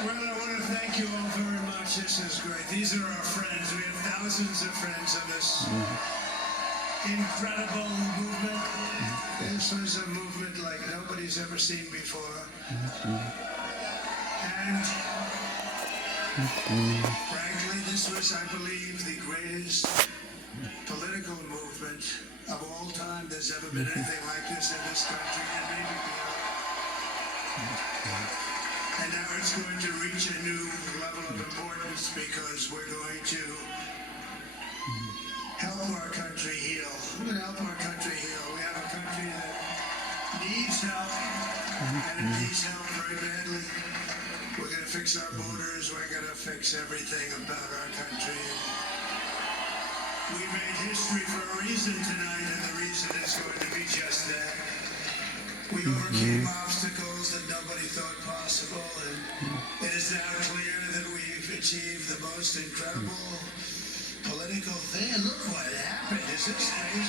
Well, I want to thank you all very much. This is great. These are our friends. We have thousands of friends in this incredible movement. This was a movement like nobody's ever seen before. And frankly, this was, I believe, the greatest political movement of all time. There's ever been anything like this in this country, and maybe beyond. And now it's going to reach a new level of importance because we're going to help our country heal. We're going to help our country heal. We have a country that needs help, and it needs help very badly. We're going to fix our borders. We're going to fix everything about our country. We made history for a reason tonight, and the reason is going to be just that. We overcame obstacles that nobody thought possible, and it is now clear that we've achieved the most incredible political thing. Look what happened. Is this crazy?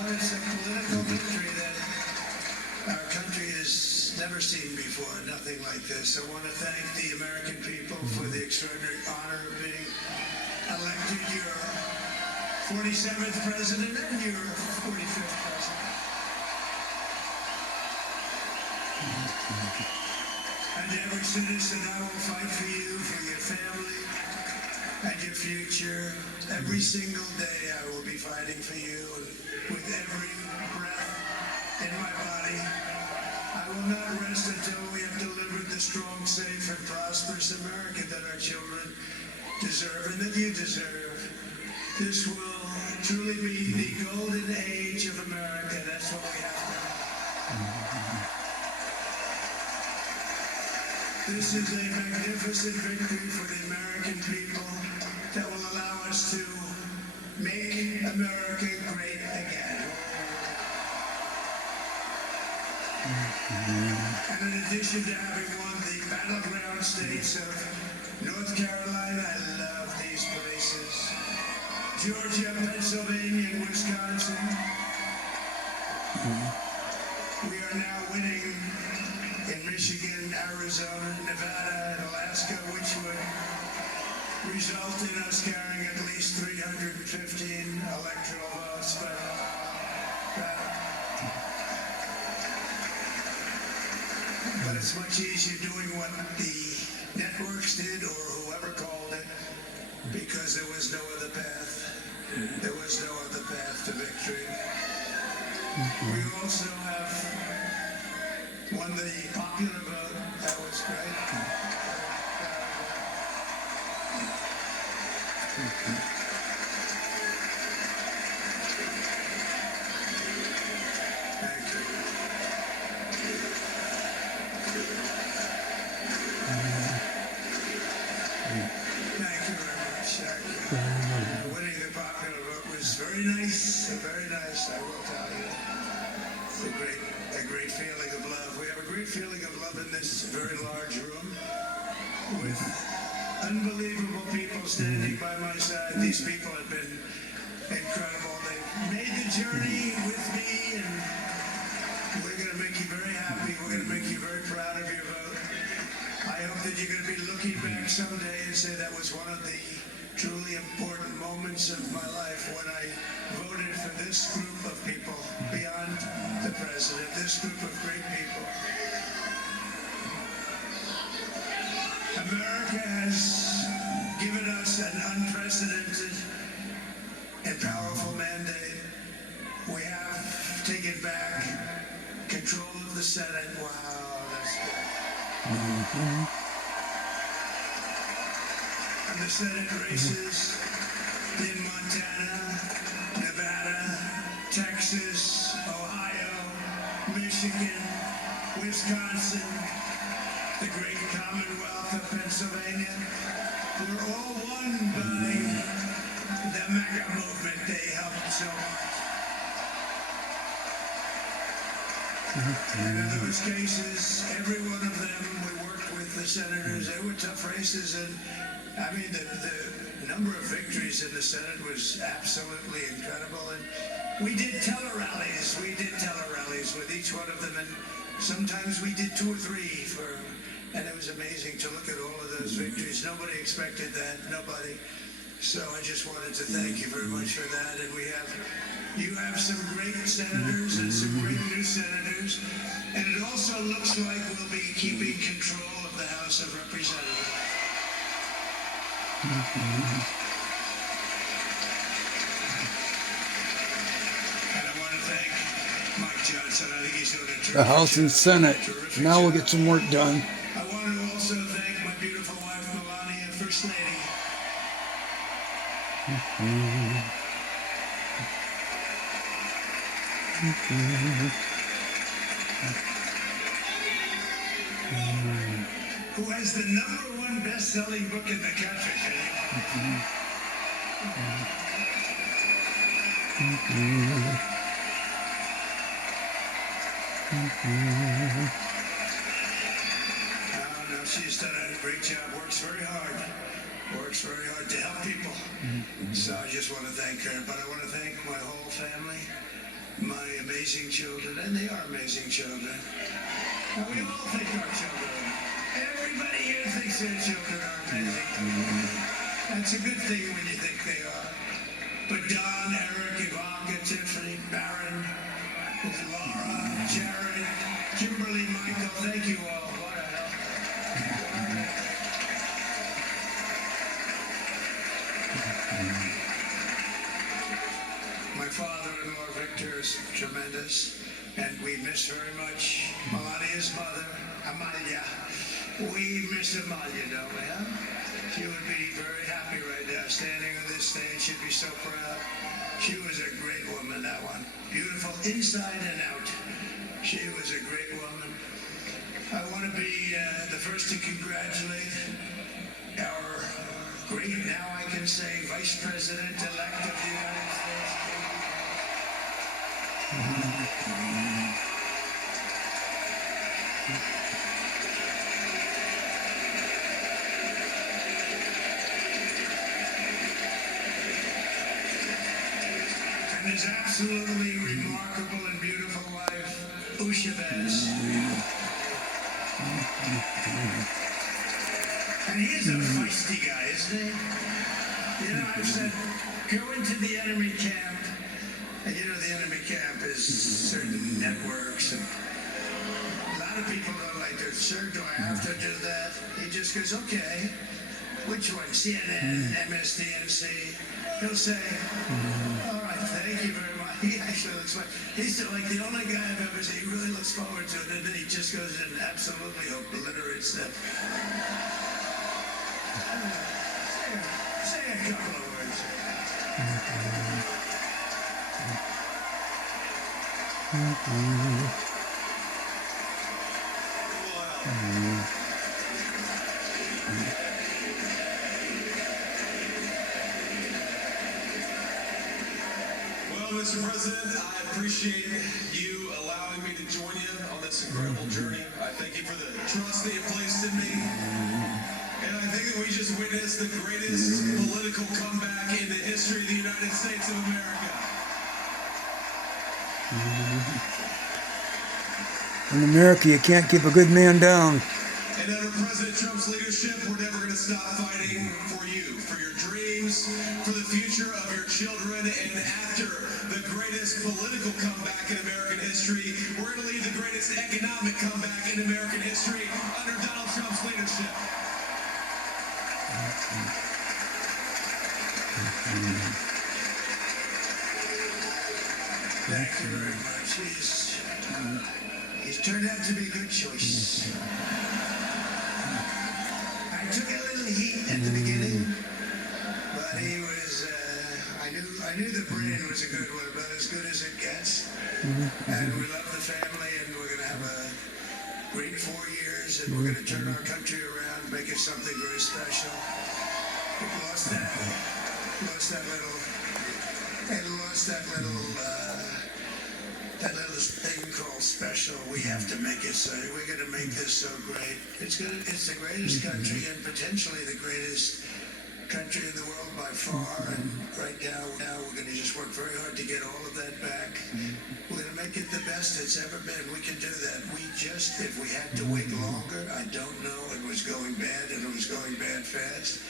But it's a political victory that our country has never seen before, nothing like this. I want to thank the American people for the extraordinary honor of being elected your 47th president and your 45th president. And every citizen, I will fight for you, for your family, and your future. Every single day I will be fighting for you, and with every breath in my body. I will not rest until we have delivered the strong, safe, and prosperous America that our children deserve and that you deserve. This will truly be the golden age of America. That's what we have to do. This is a magnificent victory for the American people that will allow us to make America great again. And in addition to having won the battleground states of North Carolina, I love these places. Georgia, Pennsylvania, and Wisconsin. We are now winning in Michigan, Arizona, Nevada, and Alaska, which would result in us carrying at least 315 electoral votes. But it's much easier doing what the networks did or whoever called it, because there was no other path. There was no other path to victory. We also have won the popular vote. That was great. Thank you. Thank you very much. Winning the popular vote was very nice, I will tell you. It's a great feeling of love. We have a great feeling of love in this very large room with unbelievable people standing by my side. These people have been incredible. They've made the journey with me, and we're going to make you very happy. We're going to make you very proud of your vote. I hope that you're going to be looking back someday and say that was one of the truly important moments of my life when I voted for this group of people beyond the president, this group of great people. America has given us an unprecedented and powerful mandate. We have taken back control of the Senate. Wow, that's good. And the Senate races in Montana, Nevada, Texas, Ohio, Michigan, Wisconsin, the great Commonwealth of Pennsylvania, were all won by the MAGA movement. They helped so much. And in those cases, every one of them, we worked with the senators. They were tough races, and I mean the number of victories in the Senate was absolutely incredible. And we did tele-rallies. We did tele-rallies with each one of them, and sometimes we did 2 or 3 and it was amazing to look at all of those victories. Nobody expected that. Nobody. So I just wanted to thank you very much for that. And you have some great senators and some great new senators. And it also looks like we'll be keeping control of the House of Representatives. And I want to thank Mike Johnson. I think he's doing a terrific The House and Senate. Now we'll get some work done. I want to also thank my beautiful wife, Melania, First Lady. Who has the #1 best-selling book in the country. No, she's done a great job. Works very hard to help people. So I just want to thank her. But I want to thank my whole family, my amazing children, and they are amazing children. And we all think our children. Everybody here thinks their children are amazing. That's a good thing when you think they are. But Don, Eric, Ivanka, Tiffany, Barron, Laura, Jared, Kimberly, Michael, thank you all. What a help. My father-in-law, Victor, is tremendous, and we miss very much Melania's mother, Amalia. We miss Amalia, don't we, huh? She would be very happy right now, standing on this stage. She'd be so proud. She was a great woman, that one. Beautiful inside and out. She was a great woman. I want to be the first to congratulate our great, now I can say, Vice President-elect of the United States. And his absolutely remarkable and beautiful wife, Ushabez. And he's a feisty guy, isn't he? You know, I've said, go into the enemy camp, and you know the enemy camp is certain networks, and a lot of people don't like to, sir, do I have to do that? He just goes, okay, which one? CNN, MSDNC? He'll say, all right, thank you very much. He actually looks like, he's like the only guy I've ever seen, he really looks forward to it, and then he just goes and absolutely obliterates them. Say a couple of words. Well, Mr. President, I appreciate you allowing me to join you on this incredible journey. I thank you for the trust that you placed in me. And I think that we just witnessed the greatest political comeback in the history of the United States of America. In America, you can't keep a good man down. And under President Trump's leadership, we're never going to stop fighting for you, for your dreams, for the future of your children. And after the greatest political comeback in American history, we're going to lead the greatest economic comeback in American history under Donald Trump's leadership. Thank you very much. He's turned out to be a good choice. I took a little heat at the beginning, but he was, I knew the brain was a good one, about as good as it gets. And we love the family, and we're going to have a great 4 years, and we're going to turn our country around, make it something very special. We've lost that little that little thing called special. We have to make it so. We're going to make this so great. It's the greatest country and potentially the greatest country in the world by far. And right now we're going to just work very hard to get all of that back. We're going to make it the best it's ever been. We can do that. If we had to wait longer, I don't know. It was going bad, and it was going bad fast.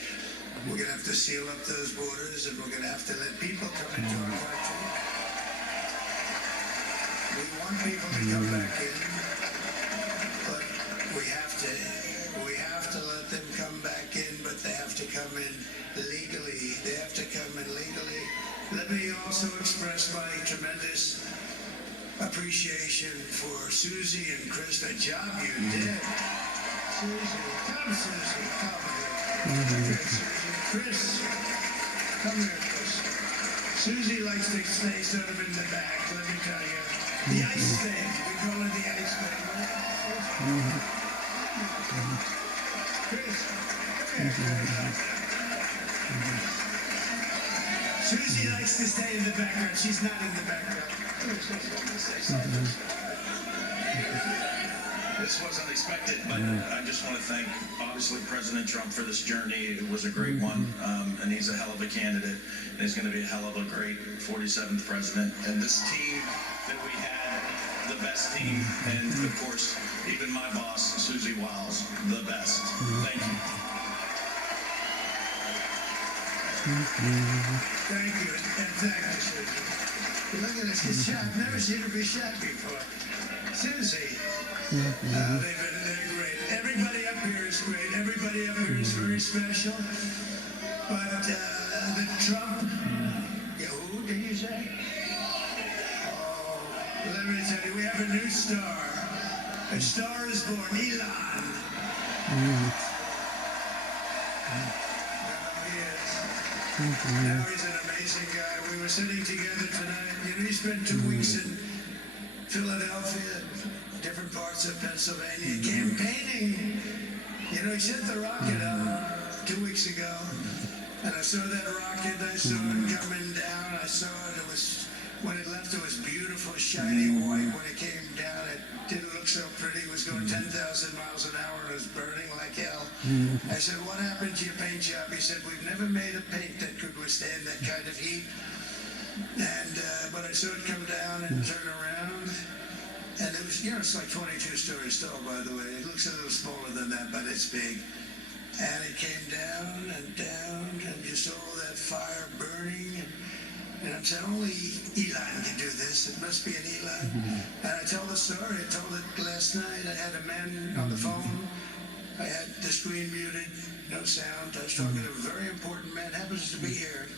We're going to have to seal up those borders, and we're going to have to let people come into our country. We want people to come back in, but we have to let them come back in, but they have to come in legally. They have to come in legally. Let me also express my tremendous appreciation for Susie and Chris, the job you did. Susie, come here. Chris, come here, Chris. Susie likes to stay sort of in the back, let me tell you. The ice thing, we call it the ice thing. Chris, come here. Susie likes to stay in the background. She's not in the background. This was unexpected, but I just want to thank, obviously, President Trump for this journey. It was a great one, and he's a hell of a candidate, and he's going to be a hell of a great 47th president. And this team that we had, the best team, and of course, even my boss, Susie Wiles, the best. Thank you. Thank you, and thank you, Susie. Look at this, she's shot. I've never seen her be shot before. Susie, they're great. Everybody up here is great. Everybody up here is very special. But the Trump, who did you say? Oh, let me tell you, we have a new star. A star is born, Elon. Now he's an amazing guy. We were sitting together tonight. You know, he spent 2 weeks in Philadelphia, different parts of Pennsylvania, campaigning. You know, he sent the rocket up 2 weeks ago, and I saw that rocket. I saw it coming down. I saw it. It was, when it left, it was beautiful, shiny white. When it came down, it didn't look so pretty. It was going 10,000 miles an hour. It was burning like hell. I said, what happened to your paint job? He said, we've never made a paint that could withstand that kind of heat. And, but I saw it come down and turn around. And it was, you know, it's like 22 stories tall, by the way. It looks a little smaller than that, but it's big. And it came down, and you saw all that fire burning. And I said, only Elon can do this. It must be an Elon. And I tell the story. I told it last night. I had a man on the phone. I had the screen muted, no sound. I was talking to a very important man, happens to be here.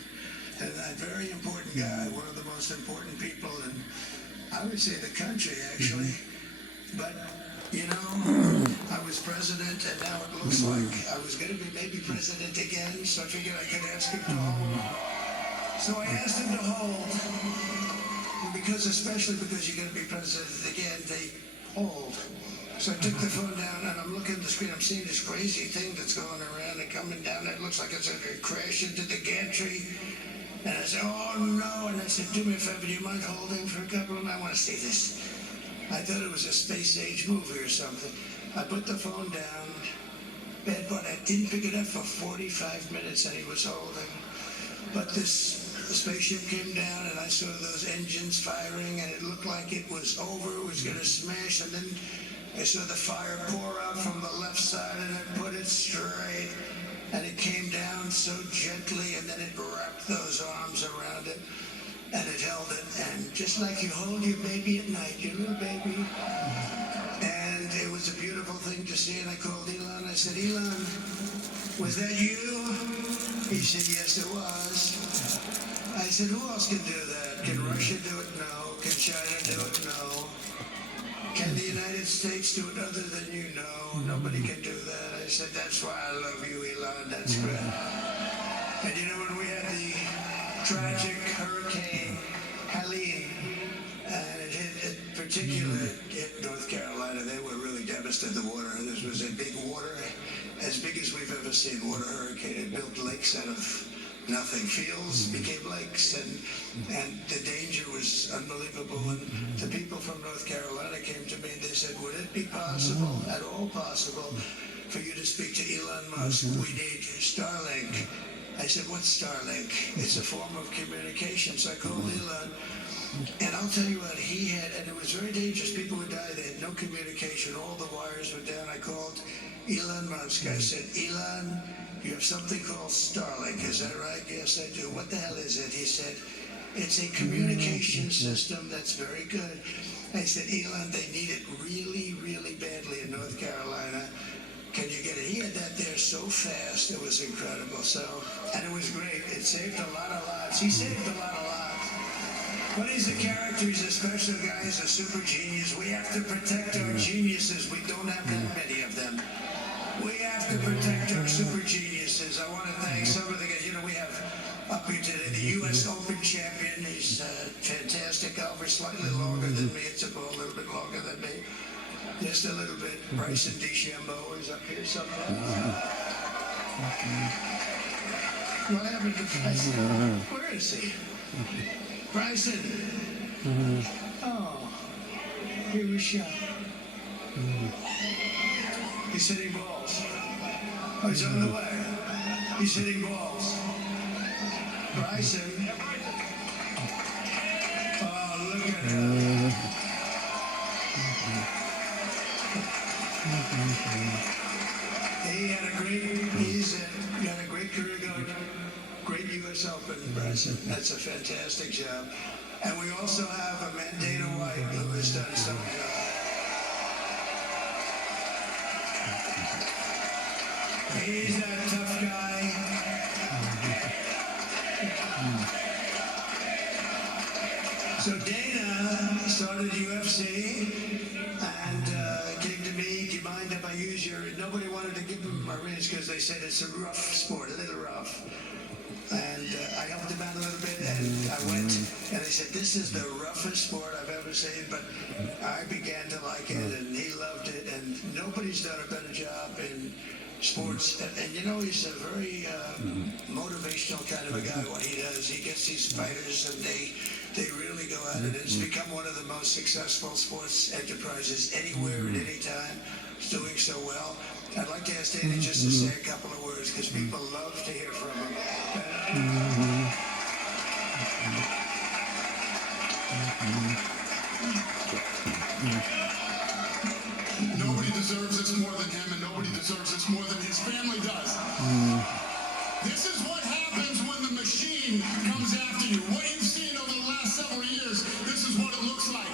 And a very important guy, one of the most important people in, I would say, the country, actually. But, you know, I was president, and now it looks like I was going to be maybe president again, so I figured I could ask him to hold. So I asked him to hold, especially because you're going to be president again, they hold. So I took the phone down, and I'm looking at the screen. I'm seeing this crazy thing that's going around and coming down. It looks like it's going to crash into the gantry. And I said, oh, no. And I said, do me a favor, do you mind holding for a couple of minutes? I want to see this. I thought it was a space-age movie or something. I put the phone down, but I didn't pick it up for 45 minutes, and he was holding. But the spaceship came down, and I saw those engines firing, and it looked like it was over. It was going to smash, and then I saw the fire pour out from the left side, and I put it straight, and it came down so gently, and then it wrapped those arms around it, and it held it, and just like you hold your baby at night, your little baby, and it was a beautiful thing to see, and I called Elon. I said, Elon, was that you? He said, yes, it was. I said, who else can do that? Can Russia do it? No. Can China do it? No. Can the United States do it other than you? No. Nobody can do that. I said, that's why I love you, Elon. That's great. And you know, when we had the tragic Hurricane Helene, and it hit North Carolina, they were really devastated. The water, this was a big water, as big as we've ever seen, water hurricane. It built lakes out of nothing. Fields became lakes, and the danger was unbelievable. And the people from North Carolina came to me and they said, would it be possible, at all possible, for you to speak to Elon Musk? We need Starlink. I said, what's Starlink? It's a form of communication. So I called Elon, and I'll tell you what, he had, and it was very dangerous. People would die. They had no communication. All the wires were down. I called Elon Musk. I said, Elon, you have something called Starlink. Is that right? Yes, I do. What the hell is it? He said, it's a communication system that's very good. I said, Elon, they need it really, really badly in North Carolina. Can you get it? He had that there so fast. It was incredible. So, and it was great. It saved a lot of lives. He saved a lot of lives. But he's a character. He's a special guy. He's a super genius. We have to protect our geniuses. We don't have that many of them. We have to protect our super geniuses. I want to thank some of the guys. You know, we have up here today the U.S. Open champion. He's fantastic. Over slightly longer than me. It's a little bit longer than me. Just a little bit. Bryson DeChambeau is up here somewhere. What happened to Bryson? Where is he? Bryson. Oh, he was shot. He's hitting balls. Oh, he's on the way. He's hitting balls. Bryson. Oh, look at him. He had a great career going. Great U.S. Open, Bryson. That's a fantastic job. And we also have a man, Dana White, who has done some job. He's that tough guy. So Dana started UFC and came to me, do you mind if I use your... Nobody wanted to give him my rings because they said it's a rough sport, a little rough. And I helped him out a little bit, and I went, and they said, this is the roughest sport I've ever seen, but I began to like it, and he loved it, and nobody's done a better job in sports. And you know, he's a very motivational kind of a guy. What he does, he gets these fighters, and they really go at it. It's become one of the most successful sports enterprises anywhere at any time. It's doing so well. I'd like to ask Dana just to say a couple of words, because people love to hear from him. Nobody deserves this more than him, and nobody deserves this more than his family does. This is what happens when the machine comes after you. What you've seen over the last several years, this is what it looks like.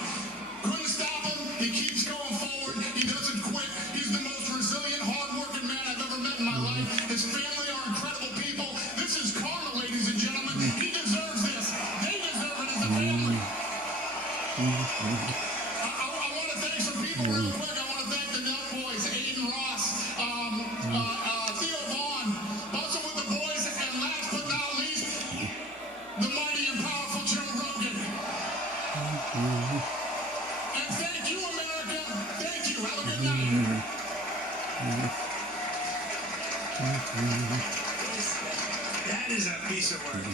Couldn't stop him. He keeps going forward. He doesn't quit. He's the most resilient, hard-working man I've ever met in my life. His family are incredible people. This is karma, ladies and gentlemen. He deserves this. They deserve it as a family. I want to thank some people real quick. I want to thank the Nelk Boys, Aiden Ross, Theo Vaughn, also with the boys, and last but not least, the mighty and powerful Joe Rogan. And thank you, America. Thank you. Have a good night. That is a piece of work.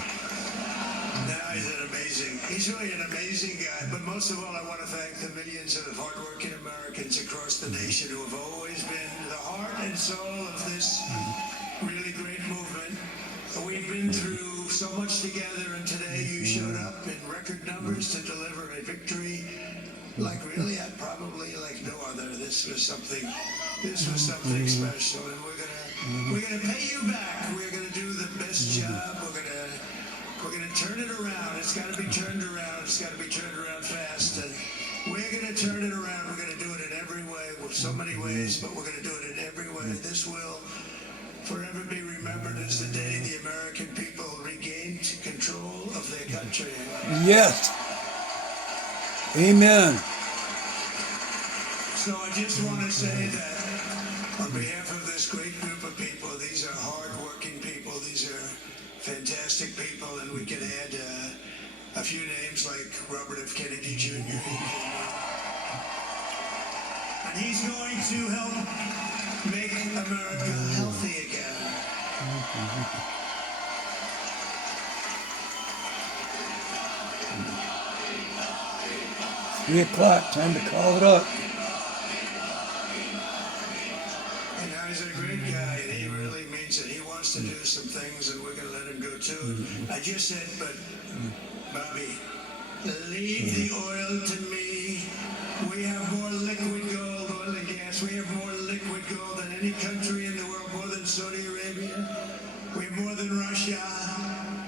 He's really an amazing guy. But most of all, I want to thank the millions of hardworking Americans across the nation who have always been the heart and soul of this really great movement. We've been through so much together, and today you showed up in record numbers to deliver a victory like really, probably like no other. This was something special, and we're gonna pay you back. We're gonna do the best job. We're gonna turn it around. It's got to be turned around. It's got to be turned around fast, and we're gonna turn it around. We're gonna do it in every way, with so many ways, but we're gonna do it in every way. This will forever be remembered as the day the American people regained control of their country. Yes. Amen. So I just want to say that on behalf of this great group of people, these are hard-working people. These are fantastic people, and we can add a few names like Robert F. Kennedy Jr. And he's going to help make America healthy again. 3 o'clock. Time to call it up. And now he's a great guy, and he really means it. He wants to do some things, and we're going to let him go too. I just said, but Bobby, leave the oil to me. We have more liquid gold, oil and gas. We have more liquid gold than any country in the world, more than Saudi Arabia. We have more than Russia.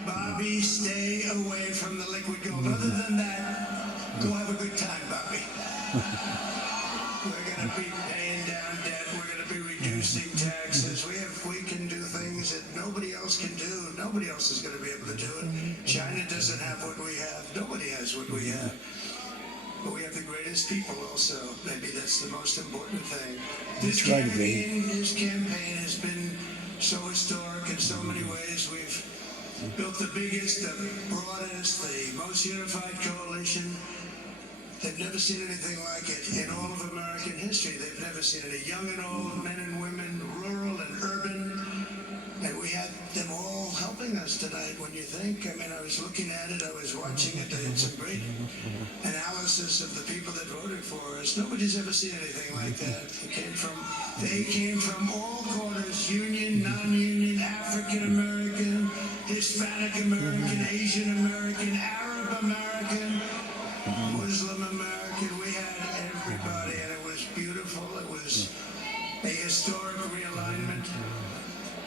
Bobby, stay away from the liquid gold. Other than that, go have a good time, Bobby. We're going to be paying down debt. We're going to be reducing taxes. We can do things that nobody else can do. Nobody else is going to be able to do it. China doesn't have what we have. Nobody has what we have. But we have the greatest people also. Maybe that's the most important thing. This campaign has been so historic in so many ways. We've built the biggest, the broadest, the most unified coalition. They've never seen anything like it in all of American history. They've never seen it. Young and old, men and women, rural and urban. And we had them all helping us tonight. When you think, I mean, I was looking at it, I was watching it. They had some great analysis of the people that voted for us. Nobody's ever seen anything like that. They came from all corners, union, non-union, African American, Hispanic American, Asian American, Arab American, Muslim American. We had everybody, and it was beautiful. It was a historic realignment,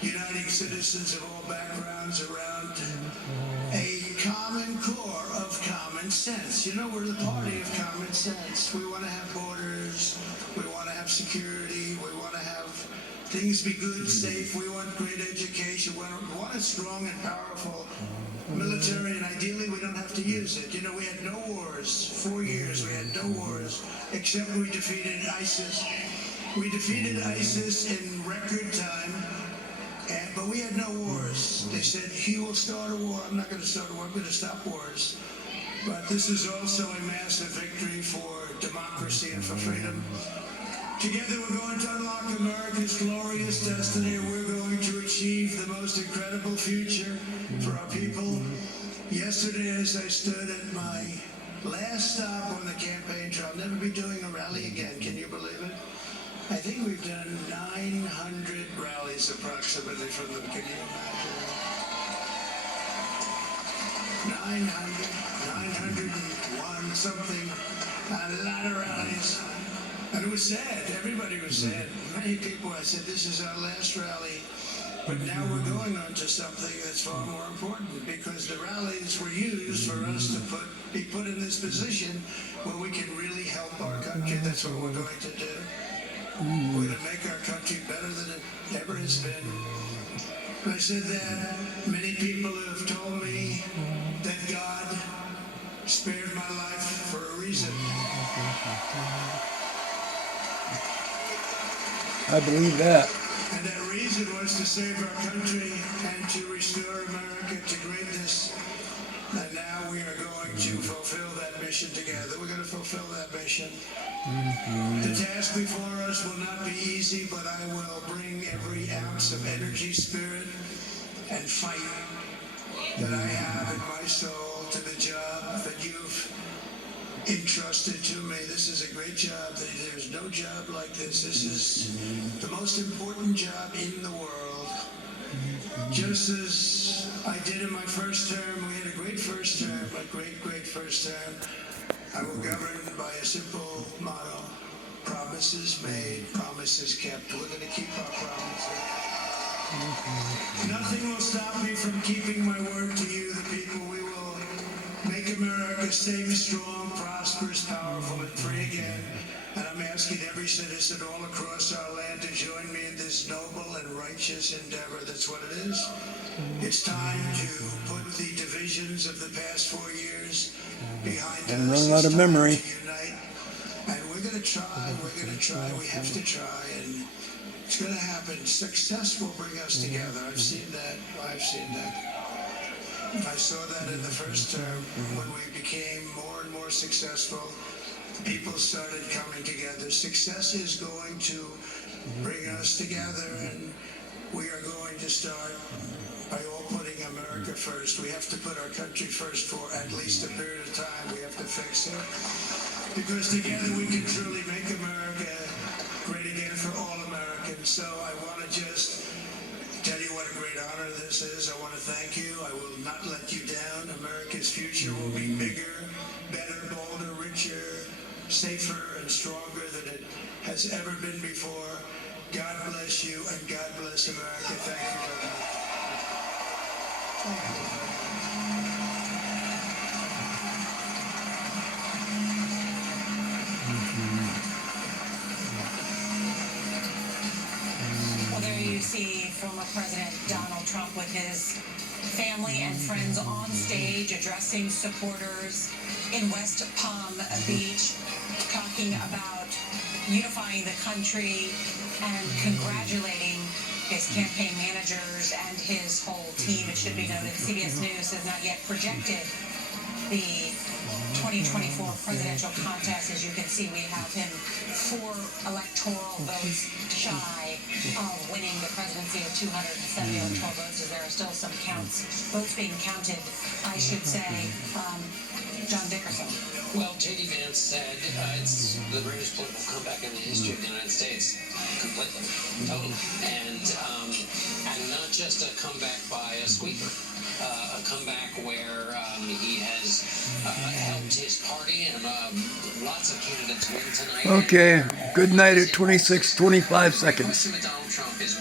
uniting citizens of all backgrounds around a common core of common sense. You know, we're the party of common sense. We want to have borders. We want to have security. We want to have things be good, safe. We want great education. We want a strong and powerful military, and ideally we don't have to use it. You know, we had no wars. 4 years we had no wars, except we defeated ISIS. We defeated ISIS in record time, but we had no wars. They said, he will start a war. I'm not going to start a war. I'm going to stop wars. But this is also a massive victory for democracy and for freedom. Together we're going to unlock America's glorious destiny, and we're going to achieve the most incredible future for our people. Yesterday, as I stood at my last stop on the campaign trail, I'll never be doing a rally again. Can you believe it? I think we've done 900 rallies approximately from them. Can you imagine? 901 something, a lot of rallies. And it was sad. Everybody was sad. Many people, I said, this is our last rally. But now we're going on to something that's far more important, because the rallies were used for us to be put in this position where we can really help our country. That's what we're going to do. We're going to make our country better than it ever has been. I said that many people have told me that God spared my life for a reason. I believe that. And that reason was to save our country and to restore America to greatness. And now we are going to fulfill that mission together. We're going to fulfill that mission. The task before us will not be easy, but I will bring every ounce of energy, spirit, and fight that I have in my soul to the job that you've entrusted to me. This is a great job. There's no job like this. This is the most important job in the world. Just as I did in my first term, we had a great first term, a great first term. I will govern by a simple motto: promises made, promises kept. We're going to keep our promises. Nothing will stop me from keeping my word to you, the people. We will make America safe, strong, prosperous, powerful, and free again. And I'm asking every citizen all across our land to join me in this noble and righteous endeavor. That's what it is. It's time to put the divisions of the past 4 years behind us. And run out of memory. To unite. And we're going to try. We have to try. And it's going to happen. Success will bring us together. I've seen that. I saw that in the first term when we became more and more successful. People started coming together. Success is going to bring us together, and we are going to start by all putting America first. We have to put our country first for at least a period of time. We have to fix it. because together we can truly make America great again for all Americans. So I want to just tell you what a great honor this is. I want to thank you. I will not let you down. America's future will be bigger, better, bolder, richer, safer, and stronger than it has ever been before. God bless you, and God bless America. Thank you very much. Well, there you see former President Donald Trump with his family and friends on stage addressing supporters in West Palm Beach, talking about unifying the country and congratulating his campaign managers and his whole team. It should be noted, CBS News has not yet projected the 2024 presidential contest. As you can see, we have him 4 electoral votes shy of winning the presidency of 270 electoral votes, as there are still some votes being counted, I should say. John Dickerson. Well, J.D. Vance said it's the greatest political comeback in the history of the United States, completely, totally, and not just a comeback by a squeaker, a comeback where he has helped his party and lots of candidates win tonight. Okay, good night at 26:25 The seconds. question with Donald Trump is